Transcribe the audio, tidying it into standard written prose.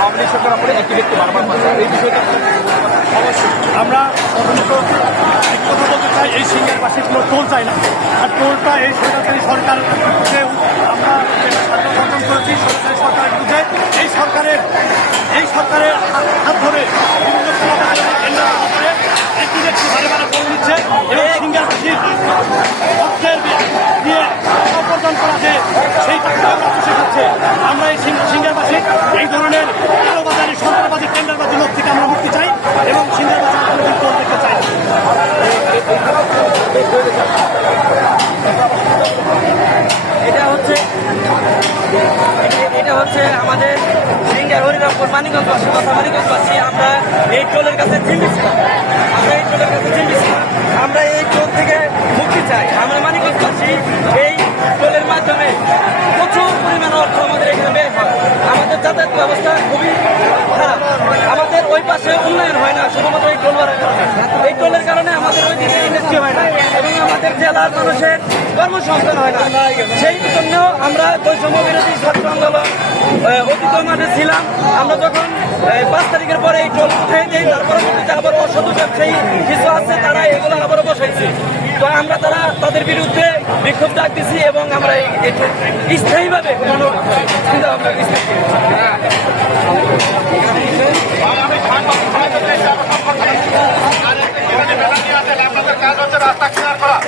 আওয়ামী লীগ সরকার আমলে একটি ব্যক্তি বারবার পাচ্ছে এই বিষয়টা অবশ্যই আমরা সাধারণত এক কথা বলতে চাই, এই সিঙ্গারবাসী কোনো টোল চাই না। আর টোলটা এই সরকারি সরকার যে আমরা স্বাধীনতা অর্জন করেছি সরকারি সরকারের বিরুদ্ধে এই সরকারের হাত ধরে বিভিন্ন একটি ব্যক্তি বারে বারে বলে দিচ্ছে এবং সিঙ্গারবাসীর অর্থের দিয়ে অর্জন করা যে সেই টাকা আমরা খুশি হচ্ছে। আমরা এই সিঙ্গারবাসী এই ধরনের কালোবাজারি সন্ত্রাসবাদী টেন্ডারবাদী লোক থেকে আমরা মুক্তি চাই এবং সিঙ্গারবাসী কোনোদিন টোল দেখতে চাই না। এটা হচ্ছে আমাদের সিঙ্গার হরিরামপুর মানিকগঞ্জবাসী মানিকগঞ্জবাসী আমরা এই টোলের কাছে চিন্তিছিলাম আমরা এই টোল থেকে মুক্তি চাই। আমরা মানিকগঞ্জবাসী এই টোলের মাধ্যমে প্রচুর পরিমাণ অর্থ আমাদের এখানে ব্যয় হয়। আমাদের যাতায়াত ব্যবস্থা খুবই খারাপ, আমাদের ওই পাশে উন্নয়ন হয় না শুধুমাত্র এই টোলের কারণে আমাদের ওই দিকে ইন্ডাস্ট্রি হয় না এবং আমাদের জেলার মানুষের কর্মসংস্থান হয় না। সেই জন্য আমরা বৈষম্য বিরোধী ছাত্র আন্দোলন অতীত মাঠে ছিলাম। আমরা যখন 5 তারিখের পরে এই টোল উঠে দিই, তারপরে আবার অসাধু ব্যবসায়ী কিছু আছে তারা এগুলো আবারও বসাইছে। তো আমরা তাদের বিরুদ্ধে বিক্ষোভ ডাক দিচ্ছি এবং আমরা স্থায়ীভাবে আপনাদের কাজ হচ্ছে রাস্তা ক্লিয়ার করা।